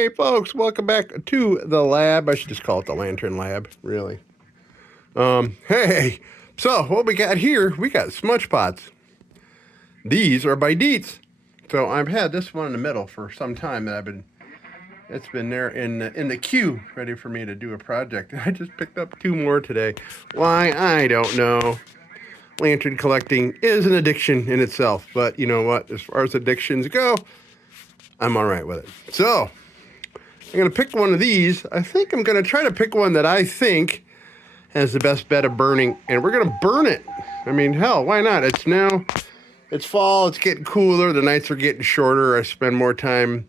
Hey folks, welcome back to the lab. I should just call it the Lantern Lab, really. Hey, so what we got here, we got smudge pots. These are by DIETZ. So I've had this one in the middle for some time that it's been there in the queue, ready for me to do a project. I just picked up 2 more today. Why, I don't know. Lantern collecting is an addiction in itself, but you know what? As far as addictions go, I'm all right with it. So I'm going to pick one of these. I think I'm going to try to pick one that I think has the best bet of burning, and we're going to burn it. I mean, hell, why not? It's fall, it's getting cooler, the nights are getting shorter. I spend more time,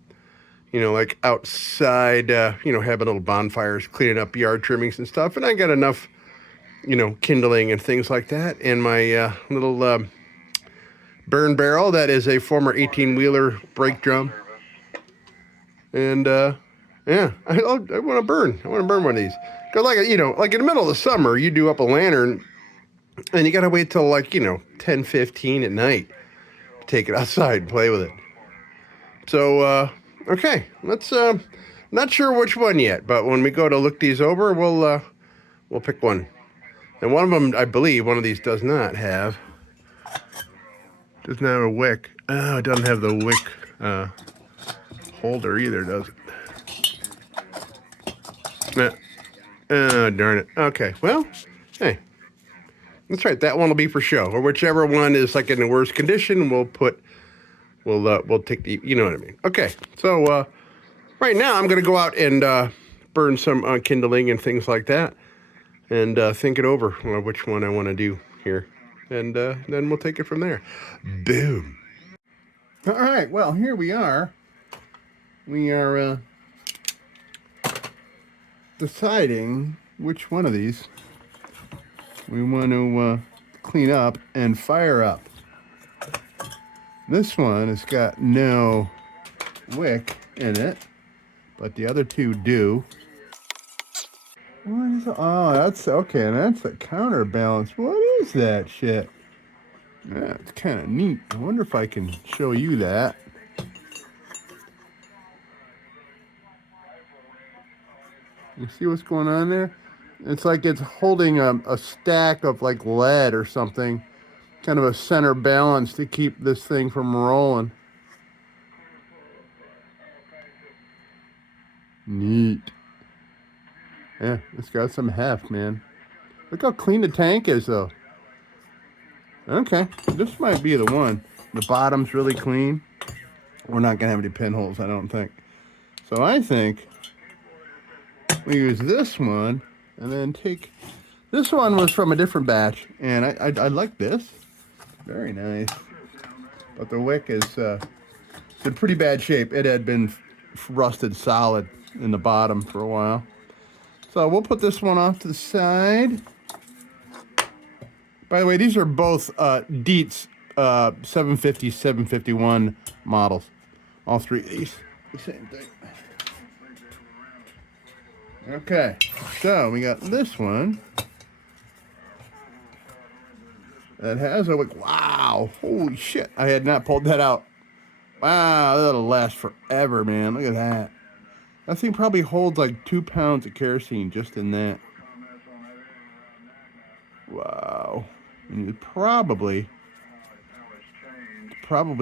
like outside, having little bonfires, cleaning up yard trimmings and stuff, and I got enough, kindling and things like that in my little burn barrel that is a former 18-wheeler brake drum. And, yeah, I want to burn. I want to burn one of these. Because, like in the middle of the summer, you do up a lantern, and you got to wait till, 10, 15 at night to take it outside and play with it. So, okay, let's, not sure which one yet, but when we go to look these over, we'll pick one. And one of them, I believe, one of these does not have a wick. Oh, it doesn't have the wick, holder either, does it? Oh, darn it. Okay, well, hey, that's right. That one will be for show, or whichever one is in the worst condition, we'll take the, you know what I mean. Okay, so right now I'm gonna go out and burn some kindling and things like that, and think it over which one I want to do here, and then we'll take it from there. Boom. All right. Well, here we are. We are deciding which one of these we want to clean up and fire up. This one has got no wick in it, but the other 2 do. What is it? Oh, that's okay. That's a counterbalance. What is that shit? That's kind of neat. I wonder if I can show you that. You see what's going on there? It's like it's holding a stack of lead or something, kind of a center balance to keep this thing from rolling. Neat. Yeah, it's got some heft, man. Look how clean the tank is, though. Okay, this might be the one. The bottom's really clean. We're not gonna have any pinholes, I don't think. So I think we use this one and then take. This one was from a different batch, and I like this. Very nice. But the wick is in pretty bad shape. It had been rusted solid in the bottom for a while. So we'll put this one off to the side. By the way, these are both DIETZ 750, 751 models. All 3 of these. The same thing. Okay, so we got this one that has a wick. Wow, holy shit, I had not pulled that out. Wow, that'll last forever, man. Look at that. That thing probably holds 2 pounds of kerosene just in that. Wow. And it probably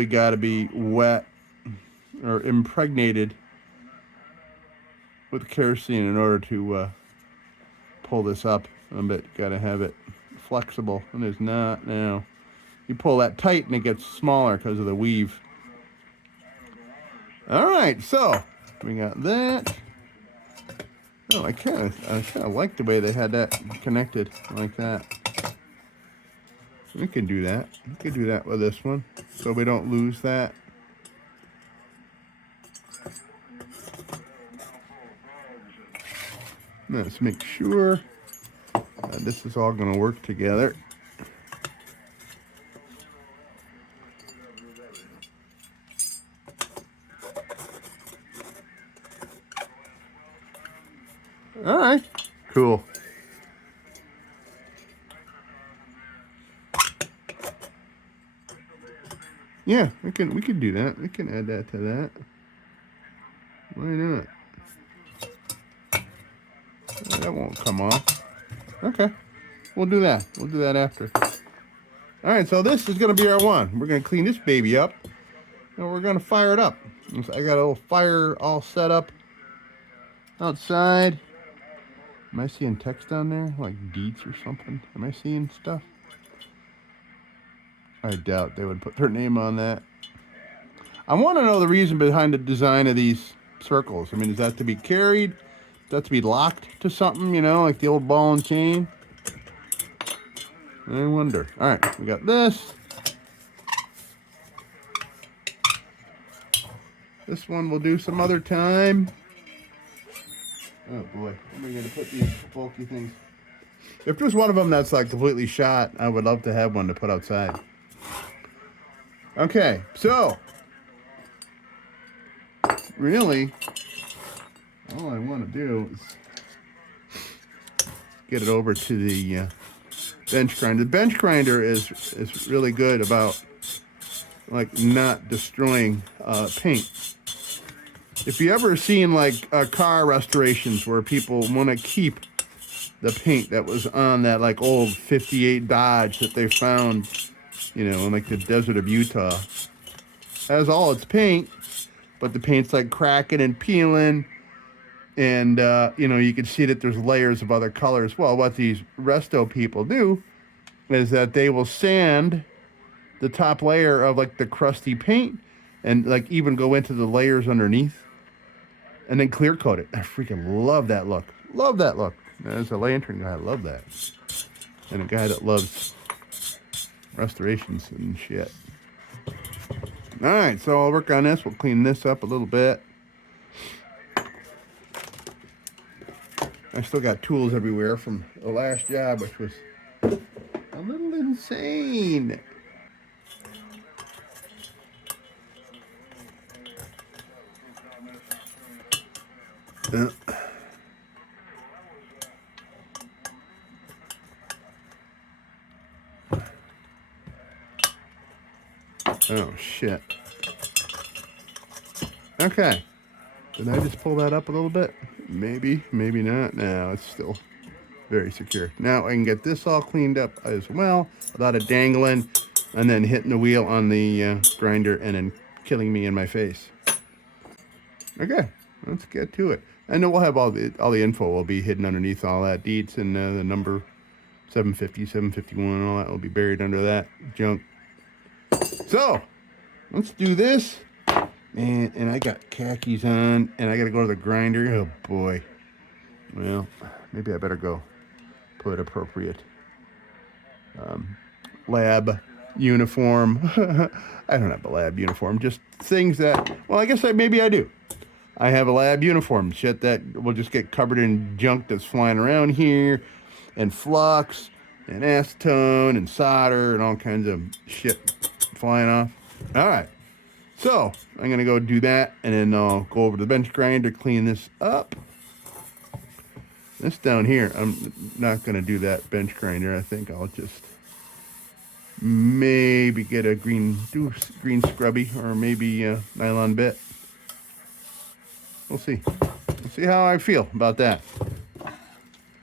got to be wet or impregnated with kerosene in order to pull this up a bit. Got to have it flexible, and it's not now. You pull that tight and it gets smaller because of the weave. All right, so we got that. Oh, I kind of like the way they had that connected like that. We can do that. We can do that with this one, so we don't lose that. Let's make sure this is all going to work together. All right, cool. Yeah, we can do that. We can add that to that. Why not? That won't come off. Okay, we'll do that. We'll do that after. All right, so this is going to be our one. We're going to clean this baby up, and we're going to fire it up. So I got a little fire all set up outside. Am I seeing text down there, like DIETZ or something? Am I seeing stuff? I doubt they would put their name on that. I want to know the reason behind the design of these circles. I mean, is that to be carried? Is that to be locked to something, you know, like the old ball and chain? I wonder. All right, we got this. This one we'll do some other time. Oh boy, where am I going to put these bulky things? If there's one of them that's like completely shot, I would love to have one to put outside. Okay, so really, all I want to do is get it over to the bench grinder. The bench grinder is really good about like not destroying paint. If you ever seen like car restorations where people want to keep the paint that was on that like old 58 Dodge that they found, you know, in like the desert of Utah, has all its paint, but the paint's like cracking and peeling, and you know, you can see that there's layers of other colors. Well, what these resto people do is that they will sand the top layer of like the crusty paint and like even go into the layers underneath and then clear coat it. I freaking love that look. Love that look. As a lantern guy, I love that. And a guy that loves restorations and shit. All right, so I'll work on this. We'll clean this up a little bit. I still got tools everywhere from the last job, which was a little insane. Oh, shit. Okay. Did I just pull that up a little bit? Maybe, maybe not. No, it's still very secure. Now I can get this all cleaned up as well without it dangling and then hitting the wheel on the grinder and then killing me in my face. Okay, let's get to it. And then we'll have all the info will be hidden underneath all that. DIETZ and the number 750, 751, all that will be buried under that junk. So, let's do this. And I got khakis on, and I got to go to the grinder. Oh, boy. Well, maybe I better go put appropriate lab uniform. I don't have a lab uniform, just things that, well, I guess maybe I do. I have a lab uniform, shit that will just get covered in junk that's flying around here, and flux, and acetone, and solder, and all kinds of shit flying off. All right, so I'm going to go do that, and then I'll go over to the bench grinder, clean this up. This down here, I'm not going to do that bench grinder. I think I'll just maybe get a green scrubby, or maybe a nylon bit. We'll see. We'll see how I feel about that.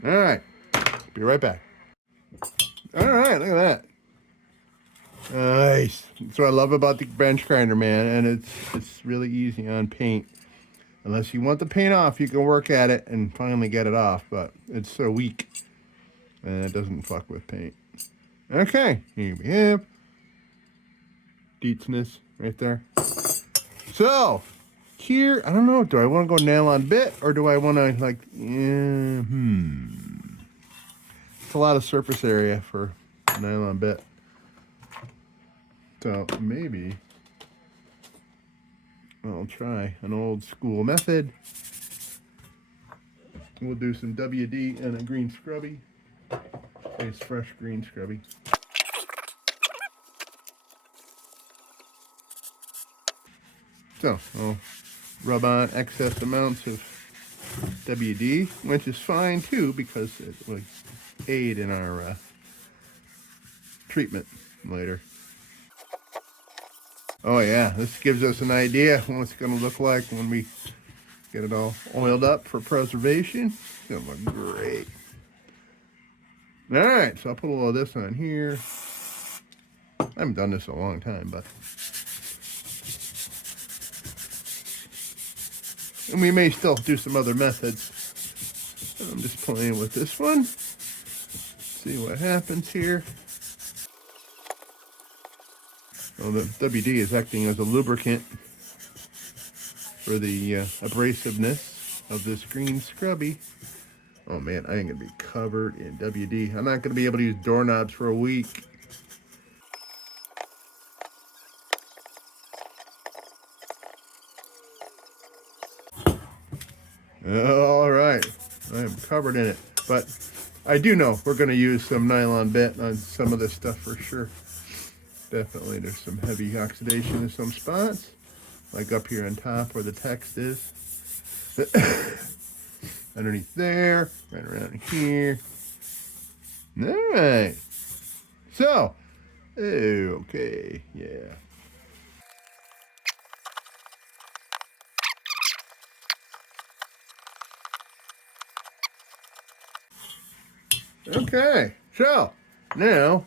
All right. Be right back. All right, look at that. Nice. That's what I love about the bench grinder, man. And it's really easy on paint. Unless you want the paint off, you can work at it and finally get it off. But it's so weak. And it doesn't fuck with paint. Okay. Here we have DIETZ-ness right there. So, here, I don't know. Do I want to go nail on bit? Or do I want to, like, It's a lot of surface area for a nylon bit. So, maybe I'll try an old school method. We'll do some WD and a green scrubby. Nice fresh green scrubby. So, I'll rub on excess amounts of WD, which is fine too because it will aid in our treatment later. Oh yeah, this gives us an idea what it's going to look like when we Get it all oiled up for preservation. It's gonna look great. All right, so I'll put a little of this on here. I haven't done this in a long time, but. And we may still do some other methods. I'm just playing with this one. See what happens here. Well, the WD is acting as a lubricant for the abrasiveness of this green scrubby. Oh man, I ain't gonna be covered in WD. I'm not gonna be able to use doorknobs for a week. All right, I am covered in it, but I do know we're gonna use some nylon bit on some of this stuff for sure. Definitely, there's some heavy oxidation in some spots, like up here on top where the text is. Underneath there, right around here. All right. So, okay, yeah. Okay, so now,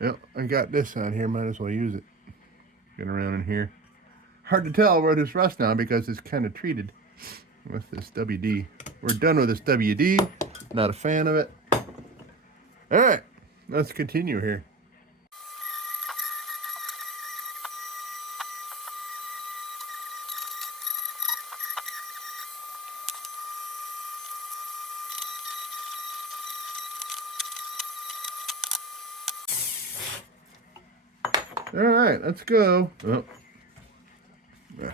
yep, I got this on here. Might as well use it. Get around in here. Hard to tell where this rests now because it's kind of treated with this WD. We're done with this WD. Not a fan of it. All right, let's continue here. All right, let's go. Oh. Yeah.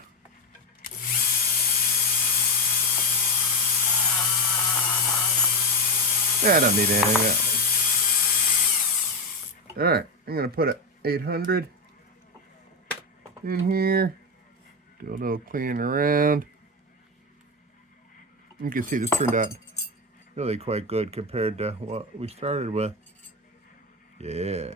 I don't need anything else. All right, I'm gonna put a 800 in here. Do a little cleaning around. You can see this turned out really quite good compared to what we started with. Yeah.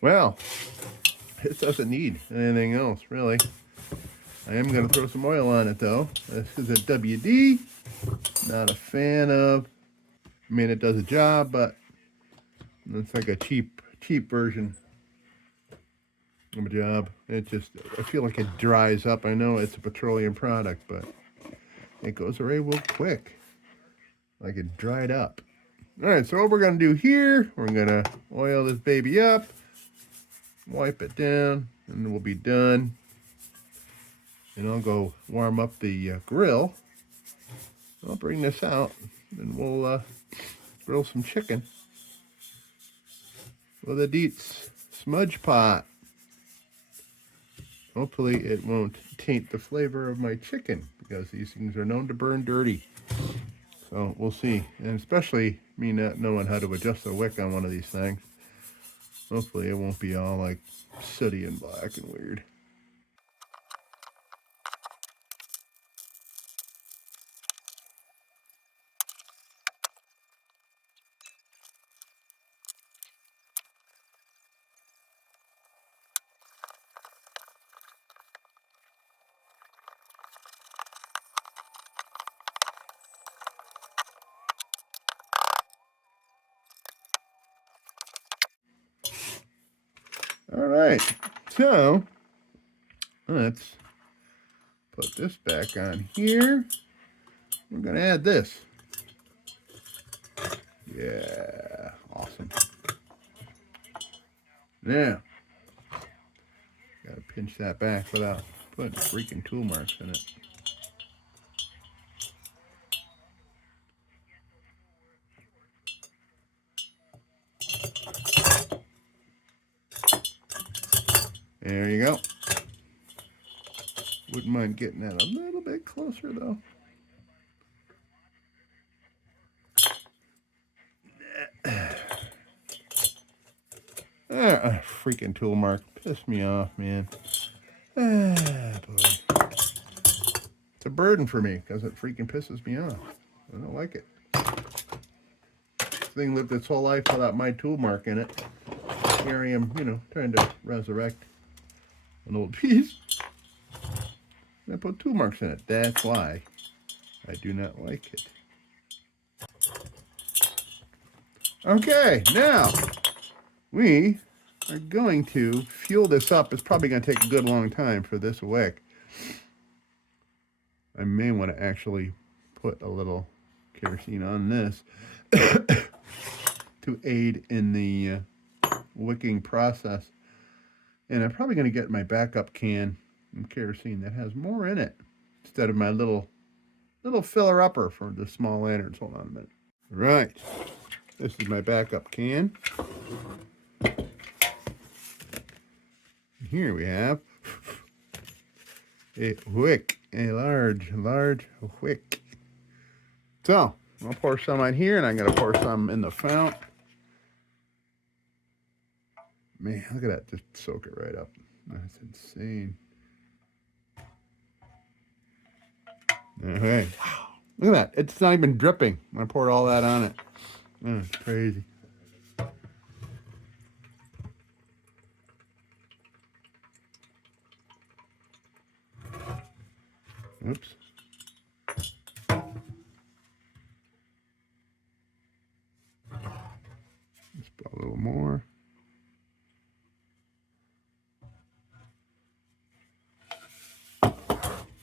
Well, this doesn't need anything else, really. I am going to throw some oil on it, though. This is a WD. Not a fan of. I mean, it does a job, but it's like a cheap version of a job. It just, I feel like it dries up. I know it's a petroleum product, but it goes away real quick. Like it dried up. All right, so what we're going to do here, we're going to oil this baby up. Wipe it down, and we'll be done. And I'll go warm up the grill. I'll bring this out, and we'll grill some chicken with a DIETZ smudge pot. Hopefully it won't taint the flavor of my chicken, because these things are known to burn dirty. So we'll see, and especially me not knowing how to adjust the wick on one of these things. Hopefully it won't be all like sooty and black and weird. All right, so let's put this back on here. We're gonna add this. Yeah, awesome. Now, gotta pinch that back without putting freaking tool marks in it. There you go. Wouldn't mind getting that a little bit closer though. freaking tool mark. Pissed me off, man. Ah, boy. It's a burden for me because it freaking pisses me off. I don't like it. This thing lived its whole life without my tool mark in it. Here I am, you know, trying to resurrect an old piece. And I put tool marks in it. That's why I do not like it. Okay, now we are going to fuel this up. It's probably going to take a good long time for this wick. I may want to actually put a little kerosene on this to aid in the wicking process. And I'm probably going to get my backup can of kerosene that has more in it instead of my little filler upper for the small lanterns. Hold on a minute. Right. This is my backup can. Here we have a wick, a large wick. So I'll pour some on here, and I'm going to pour some in the fount. Man, look at that. Just soak it right up. That's insane. Okay. Wow. Look at that. It's not even dripping. I poured all that on it. Oh, it's crazy. Oops. Just put a little more.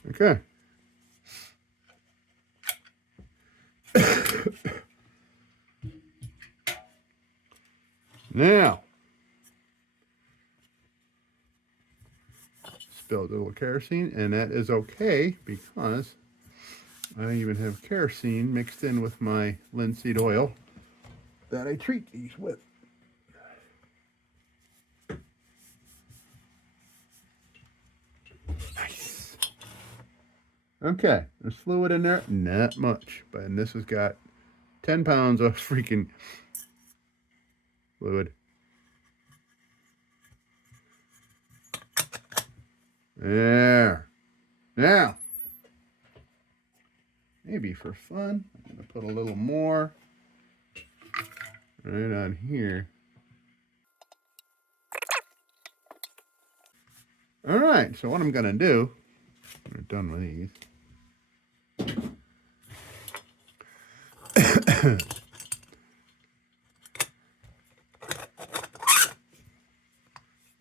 Okay. Now, spilled a little kerosene, and that is okay because I even have kerosene mixed in with my linseed oil that I treat these with. Nice. Okay, there's fluid in there, not much, but and this has got 10 pounds of freaking fluid. There. Now, maybe for fun, I'm going to put a little more right on here. All right, so what I'm going to do, we're done with these.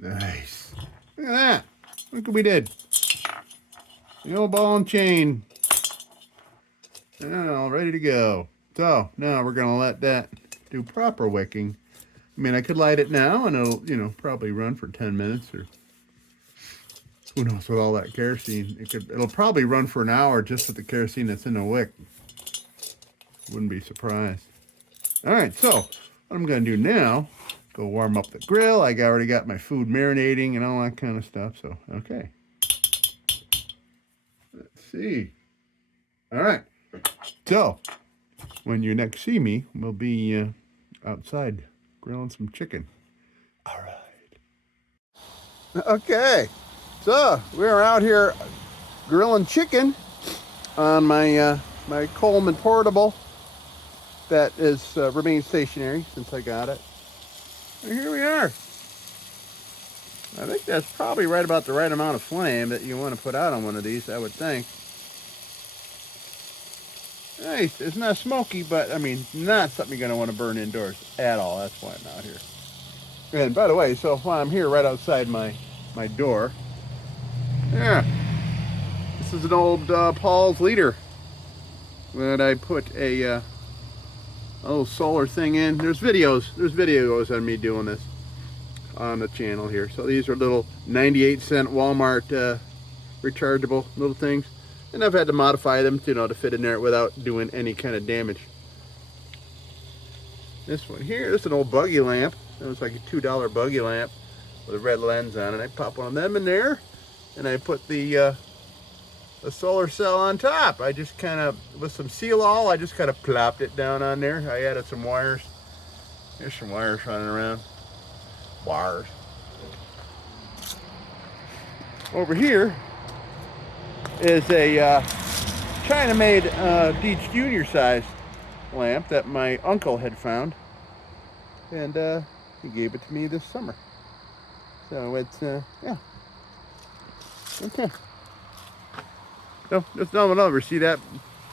Nice. Look at that. Look what we did. The old ball and chain. All ready to go. So now we're going to let that do proper wicking. I mean, I could light it now and it'll, you know, probably run for 10 minutes or who knows with all that kerosene. It'll probably run for an hour just with the kerosene that's in the wick. Wouldn't be surprised. All right, so what I'm going to do now, go warm up the grill. I already got my food marinating and all that kind of stuff. So, okay. Let's see. All right. So, when you next see me, we'll be outside grilling some chicken. All right. Okay. So, we're out here grilling chicken on my my Coleman portable that is remained stationary since I got it. And here we are. I think that's probably right about the right amount of flame that you want to put out on one of these, I would think. Nice. It's not smoky, but I mean, not something you're going to want to burn indoors at all. That's why I'm out here. And by the way, so while I'm here right outside my door, yeah, this is an old Paul's leader that I put a little solar thing in. There's videos on me doing this on the channel here. So these are little 98-cent Walmart rechargeable little things, and I've had to modify them, you know, to fit in there without doing any kind of damage. This one here, this is an old buggy lamp. It was like a $2 buggy lamp with a red lens on it. I pop one of them in there, and I put the solar cell on top. I just kind of, with some seal-all, I just kind of plopped it down on there. I added some wires. There's some wires running around. Wires. over here is a China-made DIETZ Junior size lamp that my uncle had found, and he gave it to me this summer. So it's yeah, okay. So there's no one over. See that?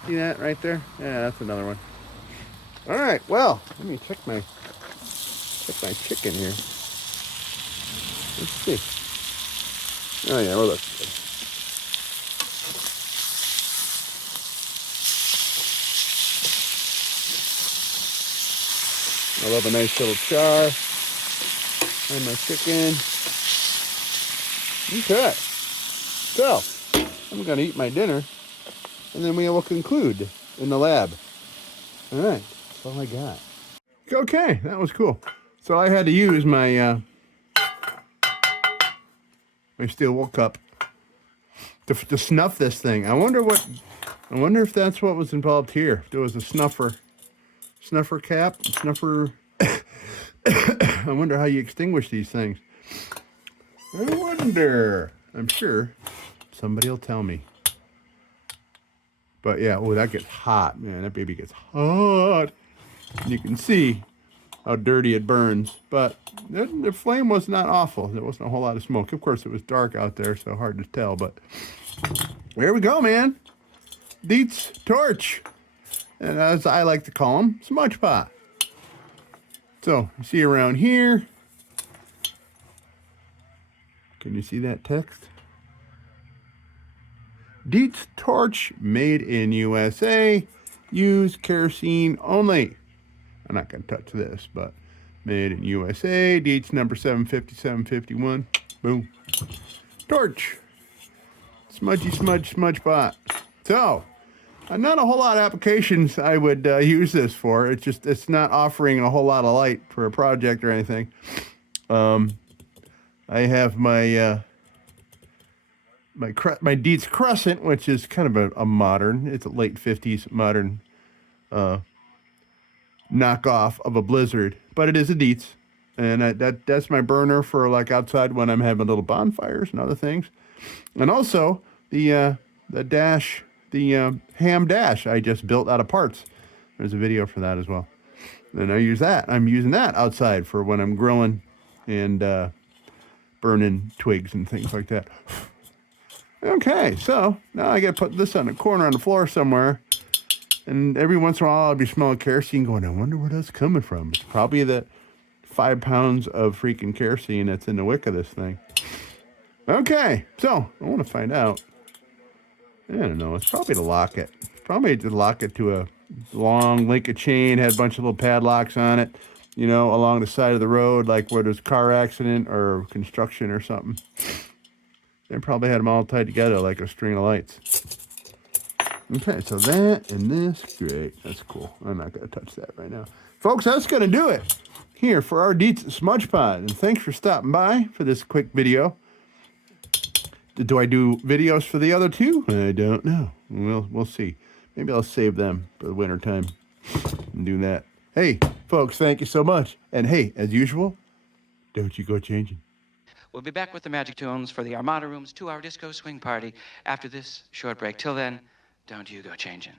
See that right there? Yeah, that's another one. All right. Well, let me check my chicken here. Let's see. Oh yeah, well, looks good. I love a nice little char on my chicken. Okay. So I'm gonna eat my dinner, and then we will conclude in the lab. All right. That's all I got. Okay, that was cool. So I had to use my my steel wool cup to snuff this thing. I wonder if that's what was involved here. If there was a snuffer cap, snuffer. I wonder how you extinguish these things. I wonder. I'm sure somebody will tell me. But yeah, oh, that gets hot, man. That baby gets hot. You can see how dirty it burns, but the flame was not awful. There wasn't a whole lot of smoke. Of course, it was dark out there, so hard to tell, but there we go, man. DIETZ Torch, and as I like to call them, Smudge Pot. So, you see around here, can you see that text? DIETZ Torch, made in USA, use kerosene only. I'm not going to touch this, but made in USA, DIETZ number 750, 751. Boom. Torch. Smudgy smudge pot. So, not a whole lot of applications I would use this for. It's not offering a whole lot of light for a project or anything. I have my my DIETZ Crescent, which is kind of a modern, it's a late 50s modern knockoff of a Blizzard, but it is a DIETZ, and that's my burner for like outside when I'm having little bonfires and other things. And also the dash, the ham dash I just built out of parts. There's a video for that as well. And I use that. I'm using that outside for when I'm grilling and burning twigs and things like that. Okay, so now I got to put this on the corner on the floor somewhere. And every once in a while, I'll be smelling kerosene going, I wonder where that's coming from. It's probably the 5 pounds of freaking kerosene that's in the wick of this thing. Okay, so I want to find out. I don't know. It's probably to lock it. It's probably to lock it to a long link of chain, had a bunch of little padlocks on it, you know, along the side of the road, like where there's a car accident or construction or something. They probably had them all tied together like a string of lights. Okay, so that and this, great. That's cool. I'm not going to touch that right now. Folks, that's going to do it here for our DIETZ Smudge Pot. And thanks for stopping by for this quick video. Do I do videos for the other two? I don't know. We'll see. Maybe I'll save them for the winter time and do that. Hey, folks, thank you so much. And hey, as usual, don't you go changing. We'll be back with the Magic Tunes for the Armada Room's 2-hour disco swing party after this short break. Till then, don't you go changing.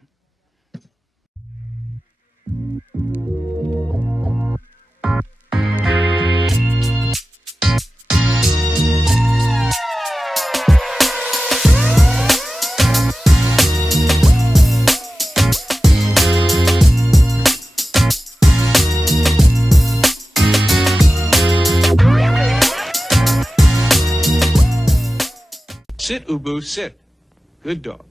Sit, Ubu, sit. Good dog.